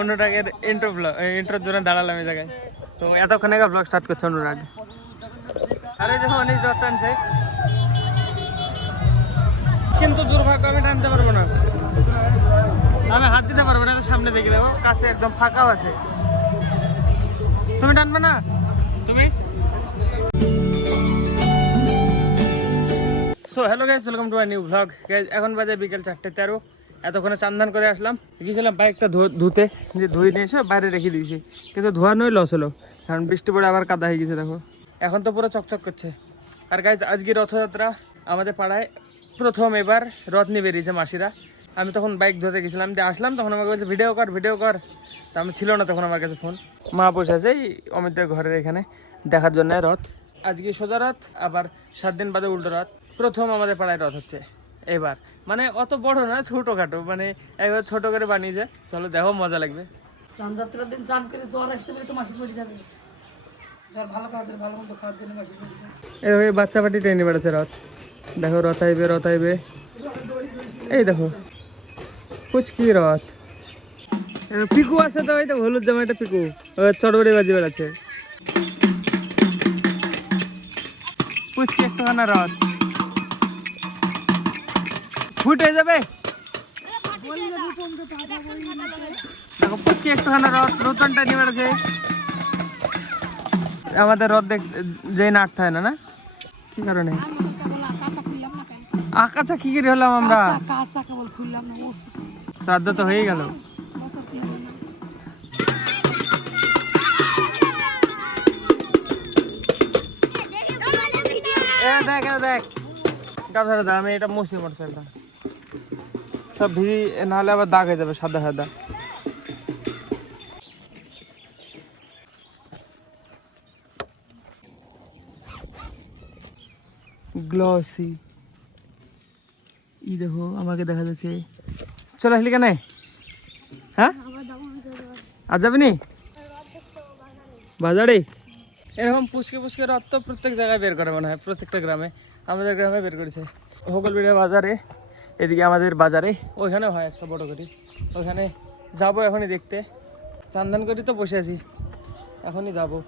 অনুরাগের ইন্ট্রোর জন্য দাঁড়ালাম এই জায়গায়। তো এতক্ষণে ব্লগ স্টার্ট করছে অনুরাগ। আরে দেখো অনেক রথ টানছে, কিন্তু দুর্ভাগ্য আমি টানতে পারবো না, আমি হাত দিতে পারবো না। সামনে দেখে দেখো কাছে একদম ফাঁকাও আছে। তুমি টানবে না? তুমি so hello guys, welcome to my new blog. Guys এখন বাজে বিকেল 4:13। এতক্ষণে চান্দান করে আসলাম, গিয়েছিলাম বাইকটা ধুতে, যে ধুয়ে নিয়ে এসে বাইরে রেখে দিয়েছি, কিন্তু ধোয়ানোই লস হলো, কারণ বৃষ্টি পড়ে আবার কাদা হয়ে গেছে। দেখো এখন তো পুরো চকচক করছে। আর গাইস আজকে রথযাত্রা আমাদের পাড়ায় প্রথম এবার রথ নিয়ে বেরিয়েছে মাসিরা। আমি তখন বাইক ধুতে গেছিলাম, দিয়ে আসলাম, তখন আমাকে বলছে ভিডিও কর। তা আমি ছিল না তখন আমার কাছে ফোন। মা বসে আছে এই অমিতদের ঘরের এখানে দেখার জন্য রথ। আজকে সোজা রথ, আবার 7 দিন বাদে উল্টো রথ। প্রথম আমাদের পাড়ায় রথ হচ্ছে এবার, মানে অত বড় না, ছোটোখাটো, মানে একবার ছোট করে বানিয়েছে। চলো দেখো, মজা লাগবে। চান যাত্রার দিন চান করে জ্বর আসতে পারে তো মাসি পড়ে যাবে। জ্বর ভালো খাওয়াতে ভালো মন্দ খাওয়ার জন্য মাসি পড়ে যাবে। এই বাচ্চা পাটি ট্রেনে বেড়াচ্ছে রথ। দেখো রথ আইবে। এই দেখো পুচকি রথ, পিকু আছে তো, এই তো হলুদ জামা একটা পিকু চড়বড়ি বাজি বেড়াচ্ছে। পুচকি একটুখানা রথ ফুটে যাবে। দেখো পুচকি একটুখানা রথ নতুনটা নিয়ে বেড়াচ্ছে। আমাদের রথ দেখ যে নাটতে হয় না কি কারণে? আকাশা কি করে হলাম আমরা? শ্রাদ্ধ তো হয়ে গেল। দেখ গাছারে দাম, আমি এটা মুছে পড়ছে একটা, সব ভিজি, নাহলে আবার দাগ হয়ে যাবে সাদা। গ্লসি ই দেখো আমাকে দেখা যাচ্ছে। চলে আসলি কেন? হ্যাঁ আর যাবি নি বাজারে? এরকম পুচকে রথ তো প্রত্যেক জায়গায় বের করে মনে হয়, প্রত্যেকটা গ্রামে। আমাদের গ্রামে বের করেছে হোগলবিড়া বাজারে, এদিকে আমাদের বাজারে ওইখানে হয় একটা বড় করে। ওইখানে যাবো এখনই দেখতে। চান্দান করি তো বসে আছি, এখনই যাবো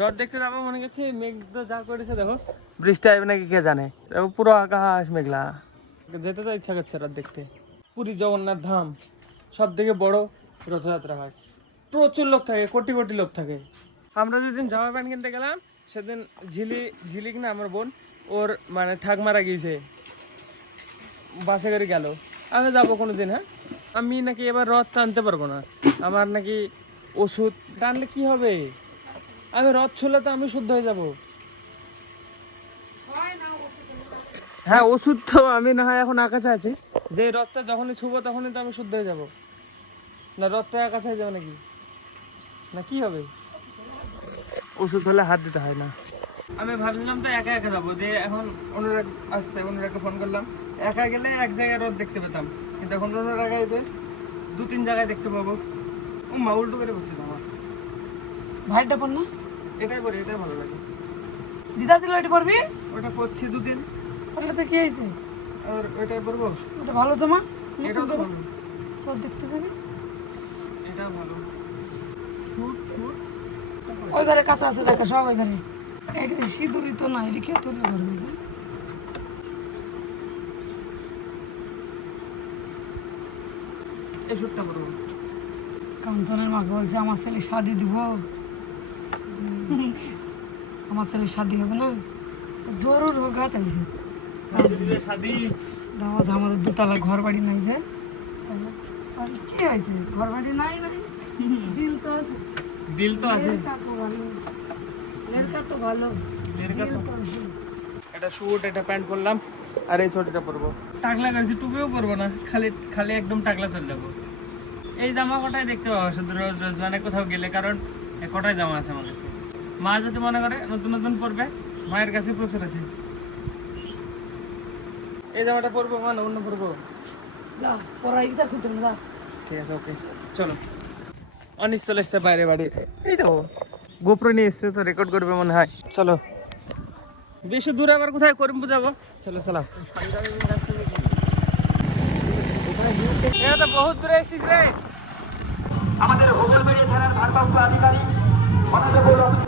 রথ দেখতে যাবো। মনে করছে মেঘ তো যা করেছে, দেখো বৃষ্টি আসবে নাকি কে জানে। দেখো পুরো আকাশ মেঘলা, যেতে তো ইচ্ছা করছে রথ দেখতে। পুরী জগন্নাথ ধাম সব থেকে বড় রথযাত্রা হয়, প্রচুর লোক থাকে, কোটি লোক থাকে। আমরা যেদিন জামা প্যান্ট কিনতে গেলাম, সেদিন ঝিলিক না আমার বোন, ওর মানে ঠাক মারা গিয়েছে, বাসে করে গেল। আমি যাবো কোনো দিন। হ্যাঁ আমি নাকি এবার রথ টানতে পারবো না, আমার নাকি ওষুধ টানলে কি হবে? আমি রথ ছুলে তো আমি শুদ্ধ হয়ে যাব। হ্যাঁ ওষুধ তো আমি না হয় এখন আকাশে আছি, যে রথটা যখনই ছুবো তখনই তো আমি শুদ্ধ হয়ে যাব। না রথটা আকাশে হয়ে যাবে নাকি, না কি হবে? ওষুধ হলে হাত দিতে হয় না। আমি ভাবছিলাম তো একা যাবো, দিয়ে এখন অনুরাগ আসছে, অনুরাগকে ফোন করলাম। একা গেলে এক জায়গায় রথ দেখতে পেতাম, কিন্তু এখন অনুরাগ আইবে 2-3 জায়গায় দেখতে পাবো। ও মা উল্টো করে বলছে আমার ভাইটা পড় না, এটাই ভালো লাগে। দিদা দিল এটা পড়বি, ওটা করছি 2 দিন, পড়লে তো কি হয়েছে? আর ওইটাই পরবো। ওটা ভালো জামা, এটাও তো ভালো, রথ দেখতে যাবি। এটাও ভালো। ওই ঘরে কাঁচা আছে দেখা, সব ওই ঘরে। এটা সিঁদুরি তো না, এটা খেয়ে তুললে পারবি না। এই শুটটা পরবো। কাঞ্চনের মাকে বলছে আমার ছেলে শাদি দিব, আমার ছেলে শাদি হবে না, জরুর হোক আমাদের 2তলা ঘর বাড়ি নাই যে, কি হয়েছে? ঘর বাড়ি নাই, দিল তো আছে, লেরকা তো ভালো। এটা শুট, এটা প্যান্ট পরলাম, আর এই ছোটটা পরবো। টাকলা করেছি, টুপিও পরবো না, খালি একদম টাকলা চলে যাবো। এই জামা কটাই দেখতে পাবো শুধু রোজ মানে কোথাও গেলে, কারণ কটাই জামা আছে আমার কাছে। মা যদি মনে করে নতুন পরবে, মায়ের কাছে প্রচুর আছে। এই জামাটা পরবো মানে অন্য পরবো, যা পরাই যা খুলতে না। ঠিক আছে ওকে চলো। অনিস চলে এসছে বাইরে বাড়ির, এই তো গোপ্রো নিয়ে এসছে, তো রেকর্ড করবে মনে হয়। চলো বেশি দূরে আবার কোথায় করিম বুঝাবো, চলো। এটা তো বহুত দূরে এসেছিস রে।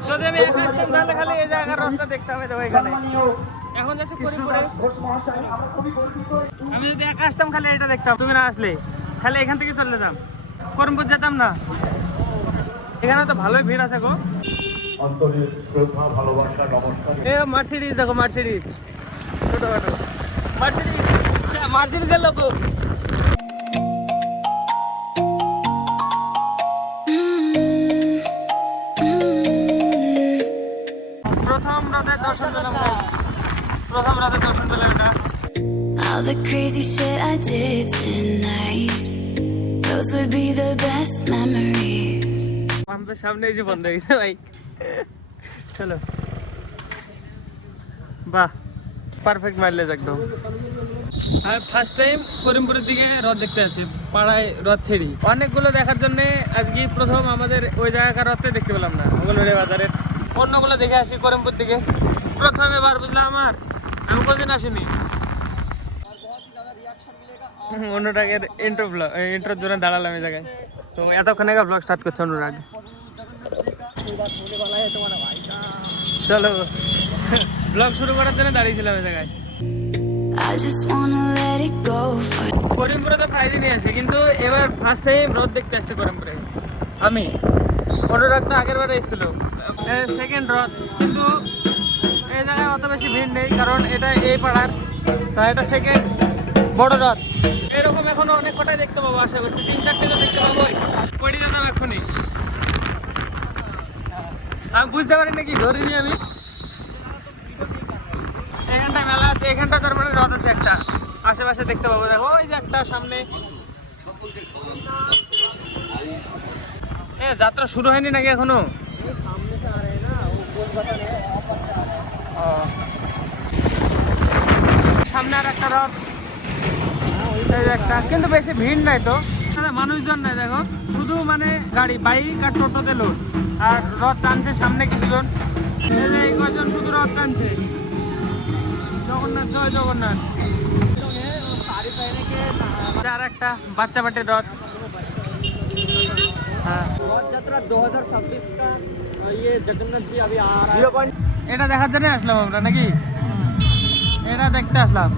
যদি আমি একা আসতাম তাহলে খালি এই জায়গার রথটা দেখতে হবে। দেখো এখানে এখন যাচ্ছে করিমপুরে। আমি যদি একা আসতাম খালি এটা দেখতাম, তুমি না আসলে খালি এখান থেকে চলে যেতাম, করিমপুর যেতাম না। এখানে তো ভালোই ভিড় আছে গো। এ মার্সিডিজ দেখো, মার্সিডিজ ছোটখাটো মার্সিডিজ, মার্সিডিজের লোক। প্রথম রথের দর্শন পেলাম, প্রথম রথের দর্শন পেলাম এটা। All the crazy shit I did tonight, those would be the best memories. পাম্পের সামনে যে বন্ধ হয়ে গেছে ভাই। চলো, বাহ পারফেক্ট মাইলেজ একদম। আর ফার্স্ট টাইম করিমপুরের দিকে রথ দেখতে আছি, পাড়ায় রথ ছেড়ি। অনেকগুলো দেখার জন্য আজকে প্রথম আমাদের ওই জায়গাকার রথে দেখতে পেলাম না, ওগুলোরে বাজারের অন্যগুলো দেখে আসি করিমপুর দিকে। প্রথম এবার বুঝলাম আমার, আমি কোনদিন আসিনি। অন্যটাকে ইন্ট্রোর জন্য দাঁড়ালাম এই জায়গায়। তো এতক্ষণ আগে ব্লগ স্টার্ট করছে অনুরাগ। চলো, ব্লগ শুরু করার জন্য দাঁড়িয়েছিলাম এই জায়গায়। I just wanna let it go for করিমপুরে তো প্রায় দিনই আসে, কিন্তু এবার ফার্স্ট টাইম রথ দেখতে আসছে করিমপুরে আমি। অনুরাগ তো আগের বারে এসেছিল, সেকেন্ড রথ। কিন্তু এই জায়গায় অত বেশি ভিড় নেই, কারণ এটা এই পাড়ার, তাই এটা সেকেন্ড বড় রথ। এরকম এখনো অনেক কটাই দেখতে পাবো, আশা করছি 3-4টে তো দেখতে পাবো। পড়ে যেতাম এক্ষুনি, আমি বুঝতে পারি নাকি, ধরিনি আমি। এখানটা মেলা আছে, এখানটা তার মানে রথ আছে একটা, আশেপাশে দেখতে পাবো। দেখো ওই যে একটা সামনে। যাত্রা শুরু হয়নি নাকি এখনো? সামনে আর একটা রথ, একটা, কিন্তু বেশি ভিড় নাই তো, মানুষজন নাই। দেখো শুধু মানে গাড়ি, বাইক আর টোটোতে লোক, আর রথ টানছে সামনে কিছুজন। এই কয়জন শুধু রথ টানছে। জগন্নাথ, জয় জগন্নাথ। আর একটা বাচ্চা বাটে রথ। हाँ रथ यात्रा 2026 का ये जगन्नाथ जी अभी आ रहा है। এটা দেখার জন্য আসলাম আমরা নাকি, এটা দেখতে আসলাম।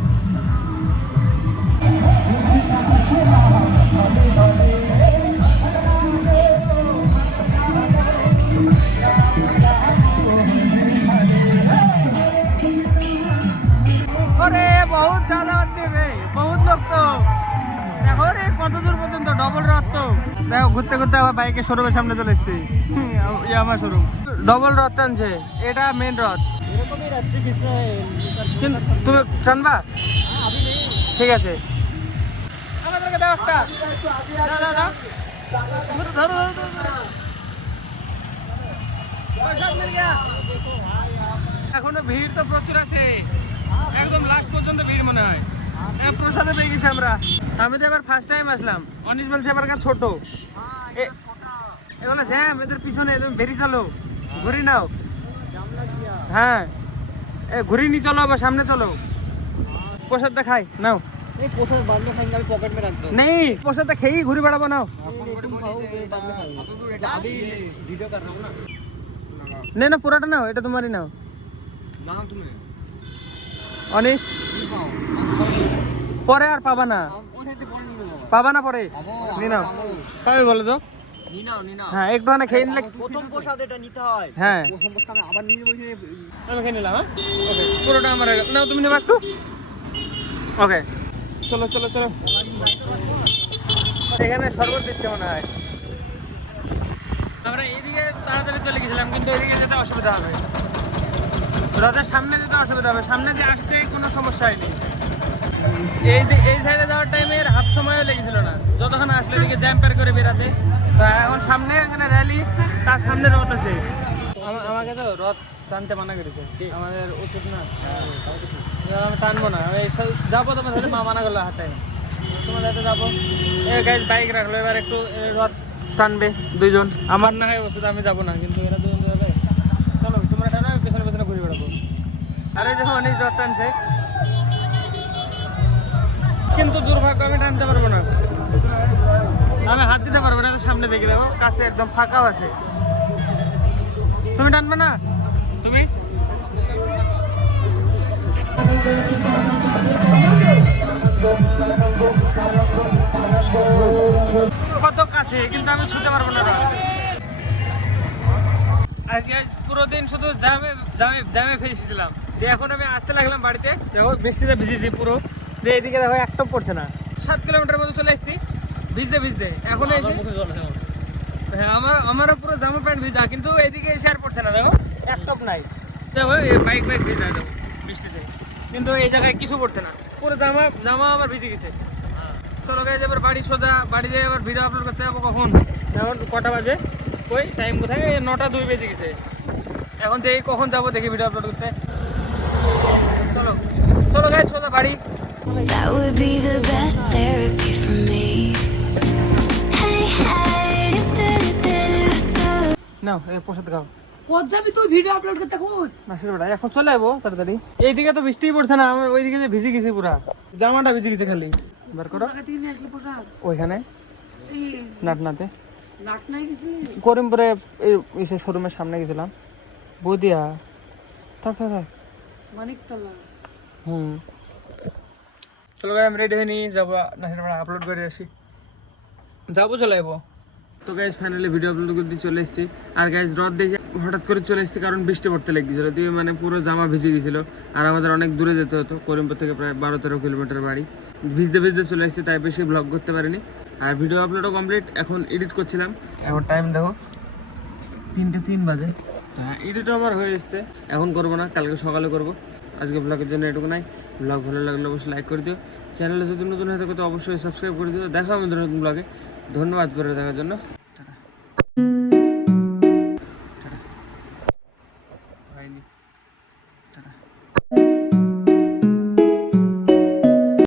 अरे बहुत ज्यादा आदमी है, बहुत लोग। तो দেখো রে কত দূর পর্যন্ত ডবল রথ। তো দেখো ঘুরতে ঘুরতে আবার বাইকের শোরুমের সামনে চলে এসেছি, আমার শোরুম। ডবল রথ টানছে, এটা মেন রথ। তুমি টানবা? ঠিক আছে, আমাদেরকে দাও একটা। দাও দাও, ধরো ধরো। এখনো ভিড় তো প্রচুর আছে, একদম লাস্ট পর্যন্ত ভিড় মনে হয়। প্রসাদে পেয়ে গেছি আমরা। আমি তো এবার ফার্স্ট টাইম আসলাম। অনিশ বলছে এবার ছোট, এগুলো জ্যাম, এদের পিছনে বেরিয়ে চলো, ঘুরি নাও। হ্যাঁ ঘুরি নি, চলো আবার সামনে চলো। প্রসাদটা খাই নাও। প্রসাদ বাঁধলে খাই, আমি পকেট মে রাখবো। নেই, প্রসাদটা খেয়েই ঘুরি বেড়াবো। নাও নে না, পুরাটা নাও, এটা তোমারই নাও। অনিশ পরে আর পাবা না, পাবা না পরে। নি নাও, পাবে বলো তো। হ্যাঁ একটু খেয়ে নিলে প্রথম প্রসাদ এটা নিতে হয়। হ্যাঁ আবার নিয়ে আমি খেয়ে নিলাম। ওকে পুরোটা আমার নাও, তুমি নেবা একটু। ওকে চলো চলো চলো। এখানে শরবত দিচ্ছে মনে হয়। আমরা এইদিকে তাড়াতাড়ি চলে গেছিলাম, কিন্তু এইদিকে যেতে অসুবিধা হবে, রথের সামনে যেতে অসুবিধা হবে। সামনে দিয়ে আসতে কোনো সমস্যা হয়নি। এই সাইডে যাওয়ার টাইমে হাফ সময়ও লেগেছিল না, যতক্ষণ আসলে দিকে জ্যাম পার করে বেরাতে। তো এখন সামনে এখানে র্যালি, তার সামনে রথ আছে। আমাকে তো রথ টানতে মানা করেছে, আমাদের উচিত না। আমি টানবো না, আমি যাবো তোমার সাথে। মা মানা করলো হাতে, তোমার সাথে যাবো। গাইজ বাইক রাখলো, এবার একটু রথ টানবে দুইজন। আমার না হয় ওষুধ, আমি যাবো না, কিন্তু এরা দুজন যাবে। চলো তোমরা টানো, আমি পেছনে পেছনে ঘুরে বেড়াবো। আরে দেখো অনেক রথ টানছে। কিন্তু দুর্ভাগ্য আমি টানতে পারবো না, আমি হাত দিতে পারবো না। সামনে দেখে দেখো কাছে একদম ফাঁকাও আছে। তুমি টানবে না? তুমি কত কাছে, কিন্তু আমি ছুটতে পারবো না। আজকে পুরো দিন শুধু জ্যামে জ্যামে জ্যামে ফেসেছিলাম। দিয়ে এখন আমি আসতে লাগলাম বাড়িতে, দেখো বৃষ্টিতে ভিজেছি পুরো। দিয়ে এদিকে দেখো একটা পড়ছে না, 7 কিলোমিটার মতো চলে এসেছি ভিজতে ভিজতে। এখন এসে হ্যাঁ আমারও পুরো জামা প্যান্ট ভিজা, কিন্তু এদিকে এসে আর পড়ছে না। দেখো এক টপ নাই, দেখো বাইক ভিজা দেখো বৃষ্টিতে, কিন্তু এই জায়গায় কিছু পড়ছে না। পুরো জামা আমার ভিজে গেছে। চলো গাইজ এবার বাড়ি সোজা, বাড়ি যেয়ে এবার ভিডিও আপলোড করতে যাবো। কখন এখন কটা বাজে, ওই টাইম কোথায়, 9টা 2 বেজে গেছে। এখন যে কখন যাবো দেখি ভিডিও আপলোড করতে। চলো চলো গাইজ সোজা বাড়ি। That would be the best therapy for me. Hey, hey, do-do-do-do-do. নাও এই প্রসাদ খাও। কত যাবি তুই ভিডিও আপলোড করতে এখন? মাসির বেড়া এখন চলে যাবো তাড়াতাড়ি। এইদিকে তো বৃষ্টিই পড়ছে না, আমার ওইদিকে যে ভিজে গেছি পুরা, জামাটা ভিজে গেছে খালি। বার করো টাকা দিয়ে নিয়ে আসলি পোশাক? ওইখানে এই নাটনাতে নাট নাই গেছি। করিমপুরে এই শোরুমের সামনে গেছিলাম। বৌদিয়া থাক থাক থাক। মানিকতলা। চলো ভাই আমি রেডি হয়ে নিয়ে যাবো, নাসির বেড়া আপলোড করে আসি, যাবো চলে যাবো। তো গাইজ ফাইনালি ভিডিও আপলোড করতে চলে এসেছি। আর গাইজ রদ দেখে হঠাৎ করে চলে এসেছি, কারণ বৃষ্টি পড়তে লেগেছিল। দিয়ে মানে পুরো জামা ভিজে গেছিল। আর আমাদের অনেক দূরে যেতে হতো, করিমপুর থেকে প্রায় 12-13 কিলোমিটার বাড়ি। ভিজতে ভিজতে চলে এসেছি, তাই বেশি ব্লগ করতে পারিনি। আর ভিডিও আপলোডও কমপ্লিট, এখন এডিট করছিলাম। এখন টাইম দেখো 3:03 বাজে। হ্যাঁ এডিটও আমার হয়ে এসছে, এখন করবো না, কালকে সকালে করবো। আজকে ব্লগের জন্য এটুকু নাই। ব্লগ ভালো লাগলে অবশ্যই লাইক করে দিও, চ্যানেলে যদি নতুন হয়ে থাকে তো অবশ্যই সাবস্ক্রাইব করে দিও। দেখা আমাদের নতুন ব্লগে। ধন্যবাদ করে দেখার জন্য। টাটা।